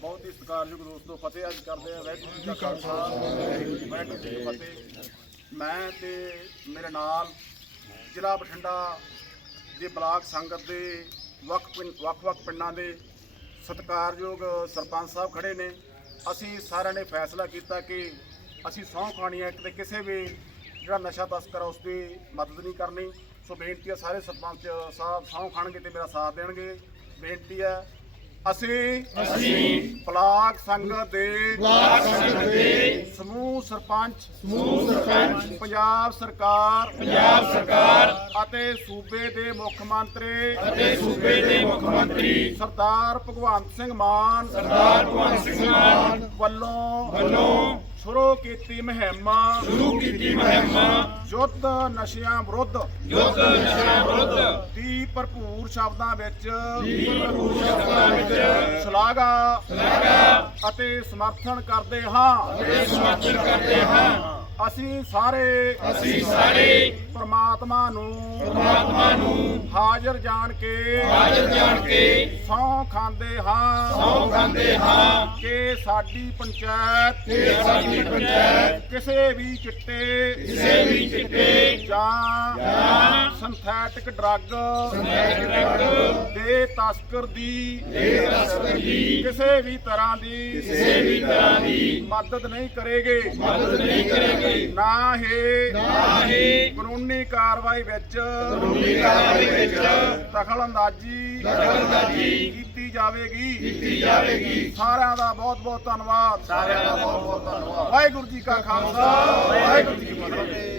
ਬਹੁਤ ਹੀ ਸਤਿਕਾਰਯੋਗ ਦੋਸਤੋ ਫਤਿਹ ਅੱਜ ਕਰਦੇ ਆ ਵਾਹਿਗੁਰੂ ਜੀ ਦਾ ਖਾਲਸਾ ਮੈਂ ਤੇ ਮੇਰੇ ਨਾਲ ਜ਼ਿਲ੍ਹਾ ਬਠਿੰਡਾ ਦੇ ਬਲਾਕ ਸੰਗਤ ਦੇ ਵੱਖ-ਵੱਖ ਪਿੰਡਾਂ ਦੇ ਸਤਿਕਾਰਯੋਗ ਸਰਪੰਚ ਸਾਹਿਬ ਖੜੇ ਨੇ ਅਸੀਂ ਸਾਰਿਆਂ ਨੇ ਫੈਸਲਾ ਕੀਤਾ ਕਿ ਅਸੀਂ ਸੌਂ ਖਾਣੀ ਹੈ ਕਿ ਕਿਸੇ ਵੀ ਜਿਹੜਾ ਨਸ਼ਾ ਤਸਕਰ ਉਸ ਦੀ ਮਦਦ ਨਹੀਂ ਕਰਨੀ ਸੋ ਬੇਨਤੀ ਹੈ ਸਾਰੇ ਸਰਪੰਚ ਸਾਹਿਬ ਸੌਂ ਖਾਣਗੇ ਤੇ ਮੇਰਾ ਸਾਥ ਦੇਣਗੇ ਬੇਨਤੀ ਹੈ ਅਸੀਂ ਅਸੀਂ ਬਲਾਕ ਸੰਗਤ ਦੇ ਬਲਾਕ ਸੰਗਤ ਦੇ ਸਮੂਹ ਸਰਪੰਚ ਸਮੂਹ ਸਰਪੰਚ ਪੰਜਾਬ ਸਰਕਾਰ ਪੰਜਾਬ ਸਰਕਾਰ ਅਤੇ ਸੂਬੇ ਦੇ ਮੁੱਖ ਮੰਤਰੀ ਅਤੇ ਸੂਬੇ ਦੇ ਮੁੱਖ ਮੰਤਰੀ ਸਰਦਾਰ ਭਗਵੰਤ ਸਿੰਘ ਮਾਨ ਸਰਦਾਰ ਭਗਵੰਤ ਸਿੰਘ ਮਾਨ ਵੱਲੋਂ ਵੱਲੋਂ ਸ਼ੁਰੂ ਕੀਤੀ ਮਹਿਮਾ ਸ਼ੁਰੂ ਕੀਤੀ ਮਹਿਮਾ ਯੁੱਧ ਨਸ਼ਿਆਂ ਵਿਰੁੱਧ ਯੁੱਧ ਨਸ਼ਿਆਂ ਵਿਰੁੱਧ ਦੀ ਭਰਪੂਰ ਸ਼ਬਦਾਂ ਵਿੱਚ ਦੀ ਭਰਪੂਰ ਸ਼ਬਦਾਂ ਵਿੱਚ ਸ਼ਲਾਘਾ ਸ਼ਲਾਘਾ ਅਤੇ ਸਮਰਥਨ ਕਰਦੇ ਹਾਂ ਅਤੇ ਸਮਰਥਨ ਕਰਦੇ ਹਾਂ ਅਸੀਂ ਸਾਰੇ ਅਸੀਂ ਸਾਰੇ ਪ੍ਰਮਾਤਮਾ ਨੂੰ ਪ੍ਰਮਾਤਮਾ ਨੂੰ ਹਾਜ਼ਰ ਜਾਣ ਕੇ ਹਾਜ਼ਰ ਜਾਣ ਕੇ ਸੌ ਖਾਂਦੇ ਹਾਂ ਸੌ ਖਾਂਦੇ ਹਾਂ ਕਿ ਸਾਡੀ ਪੰਚਾਇਤ ਕਿ ਸਾਡੀ ਪੰਚਾਇਤ ਕਿਸੇ ਵੀ ਚਿੱਟੇ ਕਿਸੇ ਵੀ ਚਿੱਟੇ ਜਾਂ ਸਿੰਥੈਟਿਕ ਡਰੱਗ ਸਿੰਥੈਟਿਕ ਡਰੱਗ ਦੇ ਤਸਕਰ ਦੀ ਦੇ ਤਸਕਰ ਦੀ ਕਿਸੇ ਵੀ ਤਰ੍ਹਾਂ ਦੀ ਕਿਸੇ ਵੀ ਤਰ੍ਹਾਂ ਦੀ ਮਦਦ ਨਹੀਂ ਕਰੇਗੇ ਮਦਦ ਨਹੀਂ ਕਰੇਗੇ ਨਾ ਹੀ ਨਾ ਹੀ ਕਾਨੂੰਨੀ ਕਾਰਵਾਈ ਵਿੱਚ ਕਾਨੂੰਨੀ ਕਾਰਵਾਈ ਵਿੱਚ ਦਖਲ ਅੰਦਾਜ਼ੀ ਦਖਲ ਅੰਦਾਜ਼ੀ ਕੀਤੀ ਜਾਵੇਗੀ ਕੀਤੀ ਜਾਵੇਗੀ ਸਾਰਿਆਂ ਦਾ ਬਹੁਤ ਬਹੁਤ ਧੰਨਵਾਦ ਸਾਰਿਆਂ ਦਾ ਬਹੁਤ ਬਹੁਤ ਧੰਨਵਾਦ ਵਾਹਿਗੁਰੂ ਜੀ ਕਾ ਖਾਲਸਾ ਵਾਹਿਗੁਰੂ ਜੀ ਕੀ ਫਤਿਹ